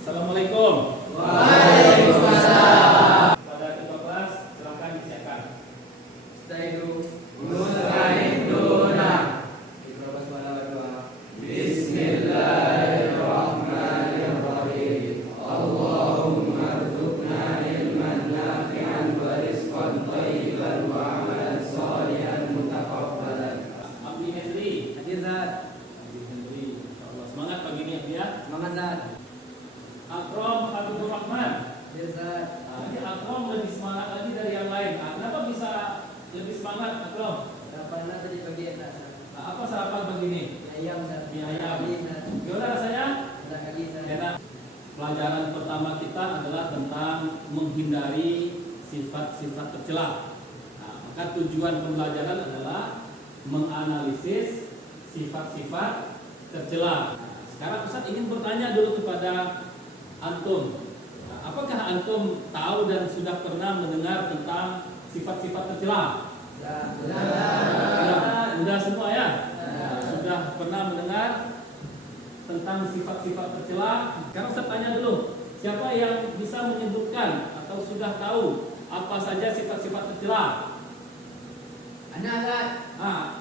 Assalamualaikum. Waalaikumsalam. Pada ketua kelas silakan disiapkan. Bismillahirrahmanirrahim. Allahumma rzuqna ilman nafi'an wa rizqan thayyiban wa amalan shalihan mutaqabbalan. Abdi Henry. Hadir Zat. Abdi Henry. Insyaallah semangat pagi ini Abdi ya. Semangat Zat. Akram Habibur Rahman. Hadir Zat. Ini Akram lebih semangat lagi dari yang lain. Kenapa bisa lebih semangat Akram? Sarapan tadi pagi Zat. Apa sarapan begini? Ayam Zat. Mie ayam. Zat. Gimana rasanya? Zat lagi Zat. Enak. Pelajaran pertama kita adalah tentang menghindari sifat-sifat tercela. Nah, maka tujuan pembelajaran adalah menganalisis sifat-sifat tercela. Nah, sekarang Ustaz ingin bertanya dulu kepada antum. Nah, apakah antum tahu dan sudah pernah mendengar tentang sifat-sifat tercela? Sudah semua ya? Nah, sudah pernah mendengar tentang sifat-sifat tercela. Sekarang saya tanya dulu, siapa yang bisa menyebutkan atau sudah tahu apa saja sifat-sifat tercela? Anak Zat.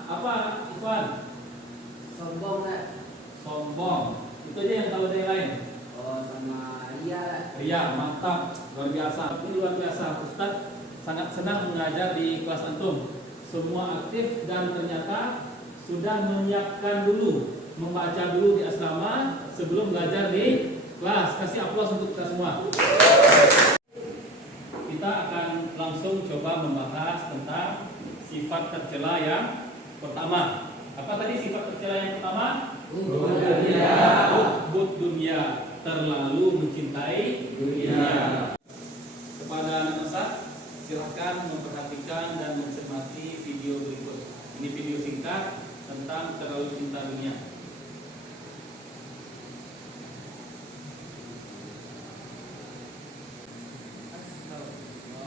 Apa Ikhwan? Sombong Zat. Sombong. Itu aja yang tahu dari lain. Oh sama Ria. Ria, mantap, luar biasa. Ini luar biasa. Ustaz sangat senang mengajar di kelas antum. Semua aktif dan ternyata sudah menyiapkan dulu, membaca dulu di asrama sebelum belajar di kelas. Kasih aplaus untuk kita semua. Kita akan langsung coba membahas tentang sifat tercela yang pertama. Apa tadi sifat tercela yang pertama? Hubbud dunya, terlalu mencintai dunia. Kepada anak Ustaz, silakan memperhatikan dan mencermati video berikut. Ini video singkat tentang terlalu cinta dunia.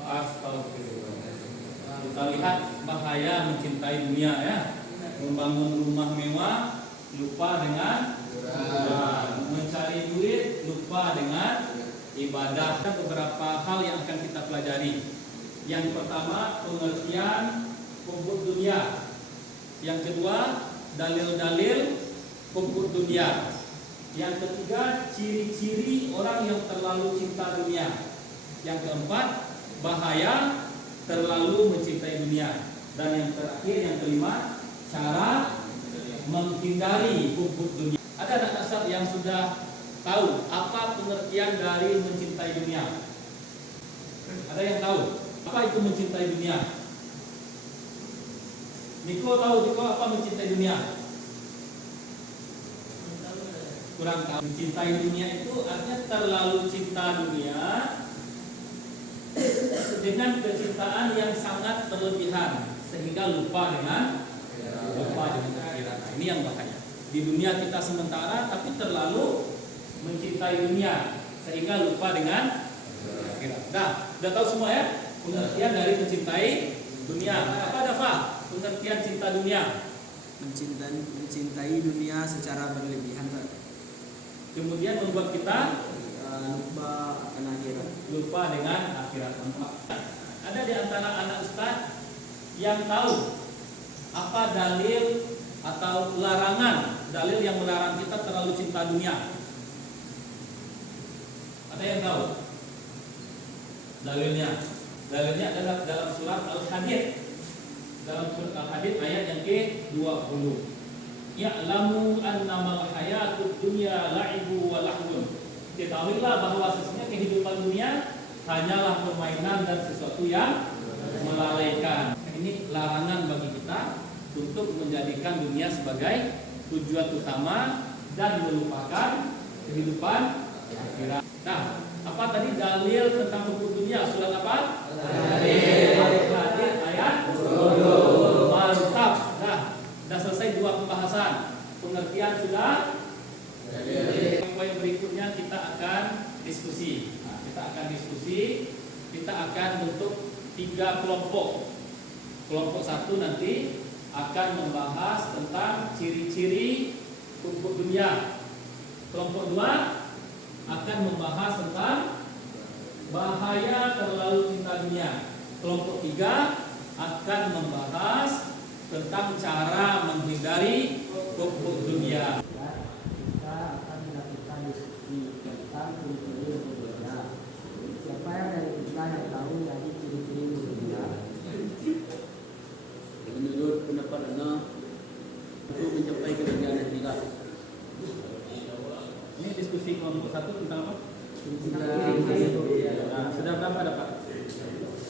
Astagfirullah. Kita lihat bahaya mencintai dunia ya. Membangun rumah mewah, lupa dengan mencari duit, lupa dengan ibadah. Ada beberapa hal yang akan kita pelajari. Yang pertama, pengertian hubbud dunia. Yang kedua, dalil-dalil hubbud dunia. Yang ketiga, ciri-ciri orang yang terlalu cinta dunia. Yang keempat, bahaya terlalu mencintai dunia. Dan yang terakhir, yang kelima, cara menghindari hubbud dunia. Ada anak Ustaz yang sudah tahu apa pengertian dari mencintai dunia? Ada yang tahu apa itu mencintai dunia? Niko tahu Niko apa mencintai dunia? Kurang tahu. Mencintai dunia itu artinya terlalu cinta dunia dengan kecintaan yang sangat berlebihan sehingga lupa dengan akhirat. Nah, ini yang bahaya. Di dunia kita sementara tapi terlalu mencintai dunia sehingga lupa dengan akhirat. Nah, sudah tahu semua ya pengertian dari mencintai dunia. Apa Dafa? Pengertian cinta dunia. Mencintai dunia secara berlebihan Zat. Kemudian membuat kita Lupa akan akhirat. lupa dengan akhirat. Ada di antara anak Ustaz yang tahu apa dalil atau larangan, dalil yang melarang kita terlalu cinta dunia? Ada yang tahu? Dalilnya adalah dalam surat Al-Hadid. Dalam surat Al-Hadid ayat yang ke-20. Ya'lamu annamal hayatud dunya la'ibu wa lahwun. Ketahuilah bahwa sesungguhnya kehidupan dunia hanyalah permainan dan sesuatu yang melalaikan. Ini larangan bagi kita untuk menjadikan dunia sebagai tujuan utama dan melupakan kehidupan akhirat. Nah, apa tadi dalil tentang hukum dunia? Surat apa? Al-Hadid ayat 20. Mantap. Nah, sudah selesai dua pembahasan. Pengertian sudah. Poin berikutnya kita akan diskusi. Nah, kita akan bentuk 3 kelompok. Kelompok 1 nanti akan membahas tentang ciri-ciri hubbud dunia. Kelompok 2 akan akan membahas tentang bahaya terlalu cinta dunia. Kelompok 3 akan membahas tentang cara menghindari hubub dunia. Kita akan melakukan diskusi tentang ciri-ciri dunia. Siapa yang dari kita yang tahu dari ciri-ciri dunia? Menurut pendapat Anda, untuk mencapai kebahagiaan yang tidak. Ini diskusi kelompok 1 tentang apa? Nah, sudah berapa dapat?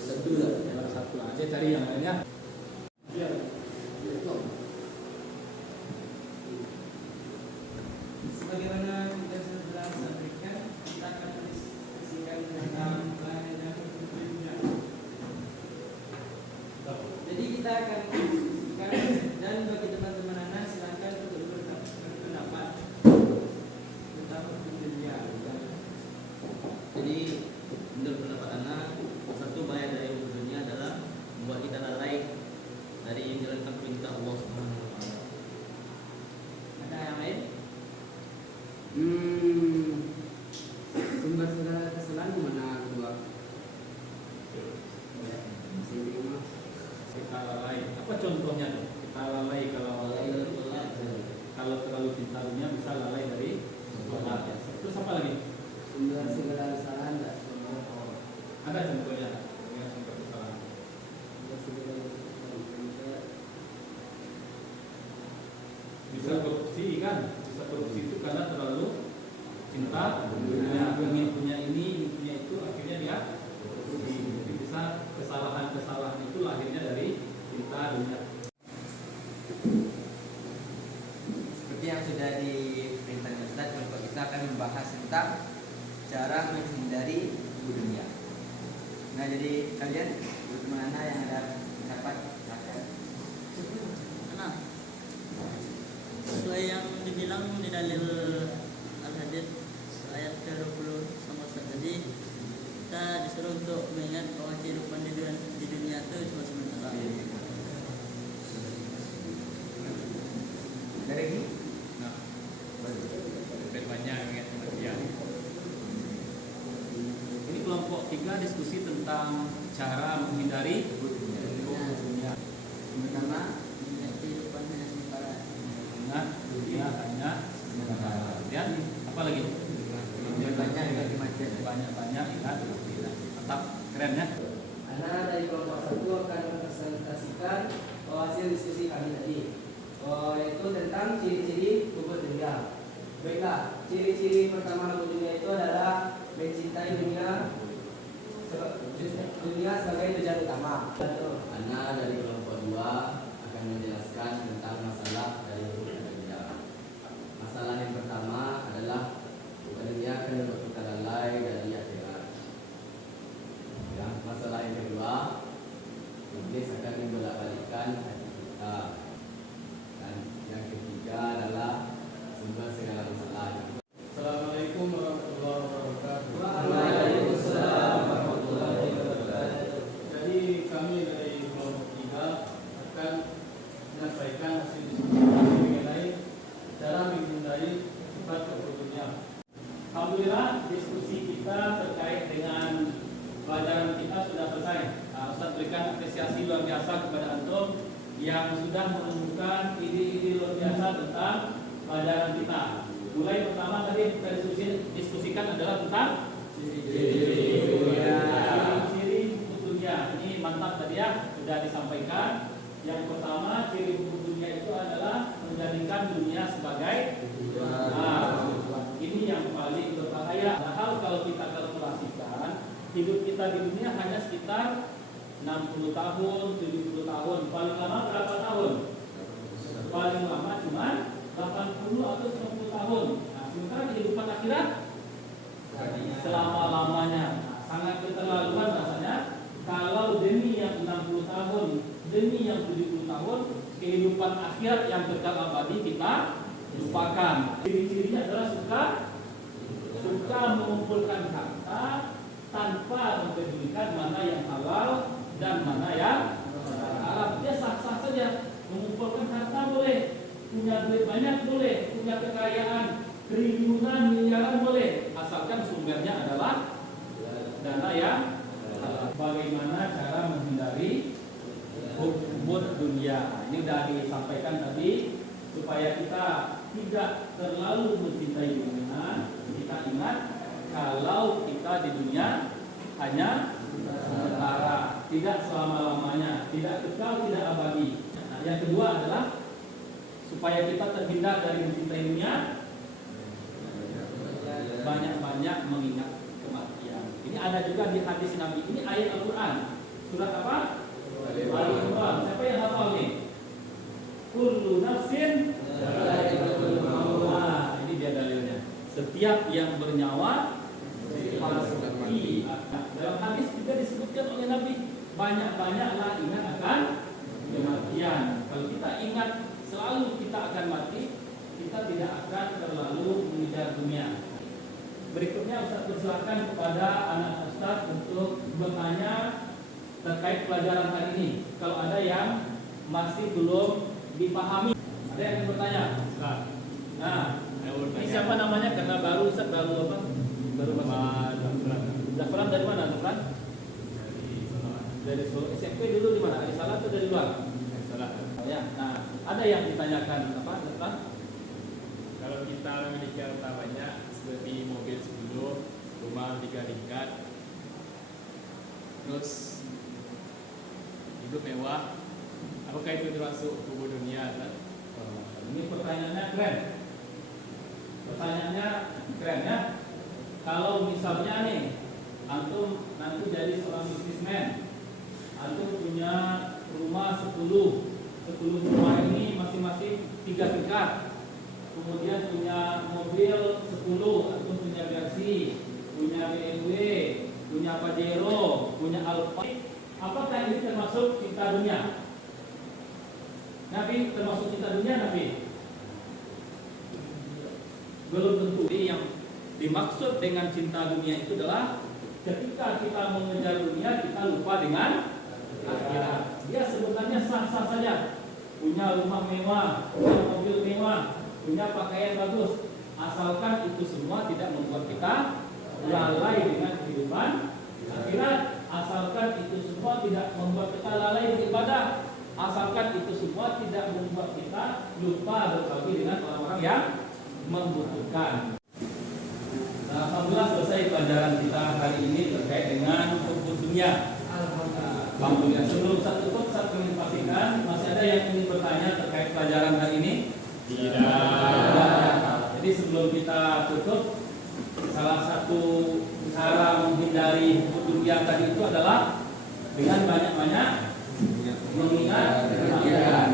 Satu lah. Satu aja, cari yang lainnya. Sebagaimana kita sudah sampaikan, kita akan mendiskusikan tentang bahaya hubub dunia. Jadi kita akan mendiskusikan, dan bagi teman-teman anak silakan untuk berpendapat tentang hubub dunia. Jadi menurut pendapat Anda, satu bahaya dari hubub dunia adalah membuat kita lalai dari menjalankan perintah Allah Subhanahu wa taala. Ada yang lain? Sumber segala kesalahan mana kedua? Kita lalai. Apa contohnya tuh? Kita lalai kalau terlalu cinta dunia bisa lalai dari sholat. Terus apa lagi? Sumber segala kesalahan enggak? Ada contohnya? Yang sumber kesalahan. Bisa korupsi kan? Bisa korupsi itu karena terlalu cinta dunia, ingin punya ini, ingin punya itu, akhirnya dia korupsi. Jadi bisa kesalahan-kesalahan itu lahirnya dari cinta dunia. Seperti yang sudah diperintahkan Ustaz, kelompok kita akan membahas tentang cara menghindari hubub dunia. Nah, jadi kalian bagaimana yang ada pendapat akan Nah, sesuai yang dibilang di dalil Al-Hadid ayat ke-20 sama Ustaz tadi, kita disuruh untuk mengingat bahwa kehidupan di dunia itu cuma sementara. dari ini. Nah, banyak yang pengertian. Ini kelompok 3 diskusi tentang cara menghindari hubub dunia. Pertama, mengingat kehidupan hanya sementara. Ingat dunia hanya sementara. Dan apa lagi? Banyak juga kematian. Banyak ingat dunia. Tetap keren ya. Anak dari kelompok 1 akan mempresentasikan hasil diskusi kami tadi, yaitu tentang ciri-ciri hubub dunia. Baiklah, ciri-ciri pertama hubub dunia itu adalah mencintai dunia sebagai tujuan utama. Anak dari kelompok 2 akan menjelaskan tentang masalah dari hubub dunia. Masalah yang pertama adalah hubub dunia akan membuat kita lalai dari akhirat. Ya, masalah yang kedua, iblis akan membolak-balikkan hati kita. Dan yang ketiga adalah sumber segala masalah. Assalamualaikum warahmatullahi wabarakatuh. Waalaikumsalam warahmatullahi wabarakatuh. Jadi kami dari kelompok 3 akan menyampaikan hasil diskusi mengenai cara menghindari sifat hubub dunia. Alhamdulillah diskusi kita terkait dengan pelajaran kita sudah selesai. Ustaz berikan apresiasi luar biasa kepada antum yang sudah menemukan ide-ide luar biasa tentang pelajaran kita. Mulai pertama tadi kita diskusikan adalah tentang ciri hubub dunia. Ini mantap tadi ya, sudah disampaikan. Yang pertama, ciri hubub dunia itu adalah menjadikan dunia sebagai ini yang paling berbahaya. Padahal kalau kita kalkulasikan, hidup kita di dunia hanya sekitar 60 tahun, 70 tahun. Paling lama berapa tahun? Paling lama cuma 80 atau 90 tahun. Nah, sementara kehidupan akhirat selama-lamanya. Sangat keterlaluan rasanya kalau demi yang 60 tahun, demi yang 70 tahun, kehidupan akhirat yang kekal abadi kita lupakan. Ciri-cirinya adalah suka mengumpulkan harta tanpa mempedulikan mana yang halal dan mana yang haram. Dia sah-sah saja mengumpulkan harta boleh, punya duit banyak boleh, punya kekayaan triliunan miliaran boleh, asalkan sumbernya adalah dana yang halal. Bagaimana cara menghindari hubud dunia? Ini sudah disampaikan tadi, supaya kita tidak terlalu mencintai dunia. Kita ingat kalau kita di dunia hanya sementara, tidak selama-lamanya, tidak kekal, tidak abadi. Nah, yang kedua adalah supaya kita terhindar dari mencintai dunia, banyak-banyak mengingat kematian. Ini ada juga di hadis Nabi. Ini ayat Al-Quran. Surat apa? Al-Imran. Siapa yang hafal nih? Kullu nafsin. Nah, ini dia dalilnya. Setiap yang bernyawa pasti. Dalam hadis juga disebutkan oleh Nabi, banyak-banyaklah ingat akan kematian. Kalau kita ingat selalu kita akan mati, kita tidak akan terlalu mengejar dunia. Berikutnya Ustaz persilakan kepada anak Ustaz untuk bertanya terkait pelajaran hari ini. Kalau ada yang masih belum dipahami, ada yang ingin bertanya? Nah, ini siapa namanya? Karena baru Ustaz baru apa? Baru masuk. Zafran dari mana Zafran? Dari Solo. SMP dulu di mana? Di Salah atau dari luar? Salah. Ya. Nah, ada yang ditanyakan apa Zafran? Kalau kita memiliki harta banyak seperti mobil 10, rumah 3 tingkat, terus hidup mewah, apakah itu termasuk hubud dunia? Ini pertanyaannya keren. Pertanyaannya keren ya. Kalau misalnya nih, antum nanti jadi seorang bisnismen, antum punya rumah 10 rumah ini masing-masing 3 tingkat, kemudian punya mobil 10, antum punya Mercy, punya BMW, punya Pajero, punya Alfa. Apakah ini termasuk cinta dunia? Nabi, termasuk cinta dunia Nabi? Belum tentu. Yang dimaksud dengan cinta dunia itu adalah ketika kita mengejar dunia, kita lupa dengan akhirat. Dia sebenarnya sah-sah saja, punya rumah mewah, punya mobil mewah, punya pakaian bagus, asalkan itu semua tidak membuat kita lalai dengan kehidupan akhirat, asalkan itu semua tidak membuat kita lalai beribadah, asalkan itu semua tidak membuat kita lupa berbagi dengan orang-orang yang membutuhkan. Alhamdulillah selesai pelajaran kita hari ini terkait dengan hubud dunia. Alhamdulillah. Sebelum saya tutup, saya ingin pastikan masih ada yang ingin bertanya terkait pelajaran hari ini? Tidak. Jadi sebelum kita tutup, salah satu cara menghindari hubud dunia tadi itu adalah dengan banyak-banyak mengingat kematian.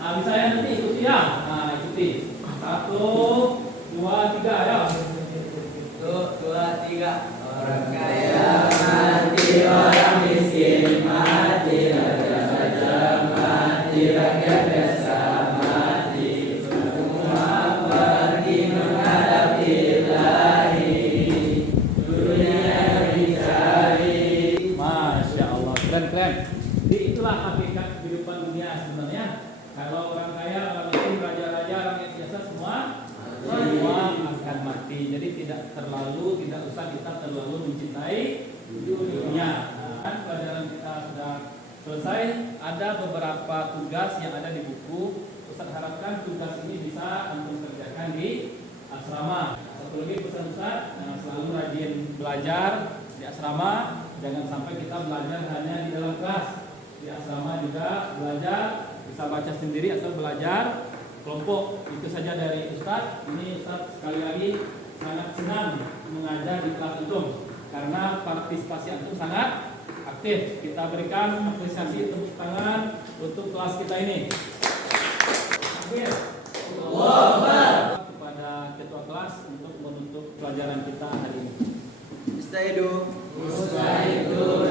Habis saya nanti ikuti ya. Nah, ikuti. 1, 2, 3 ya. 1, 2, 3. Orang kaya mati, orang miskin mati, raja saja mati, rakyat biasa mati, semua pergi menghadap Ilahi, dunia dicari. Masya Allah, keren-keren. Jadi itulah hakikat kehidupan dunia sebenarnya. Kalau orang kaya, orang miskin, raja-raja, rakyat biasa semua akan mati. Jadi tidak usah kita terlalu mencintai dunia. Nah, pelajaran kita sudah selesai. Ada beberapa tugas yang ada di buku. Ustaz harapkan tugas ini bisa antum kerjakan di asrama. Satu lagi pesan Ustaz, selalu rajin belajar di asrama. Jangan sampai kita belajar hanya di dalam kelas. Di asrama juga belajar, bisa baca sendiri atau belajar kelompok. Itu saja dari Ustaz. Ini Ustaz sekali lagi sangat senang mengajar di kelas antum karena partisipasi antum sangat aktif. Kita berikan apresiasi tepuk tangan untuk kelas kita ini. Kepada ketua kelas untuk menutup pelajaran kita hari ini. Ustaz Edo. Ustaz itu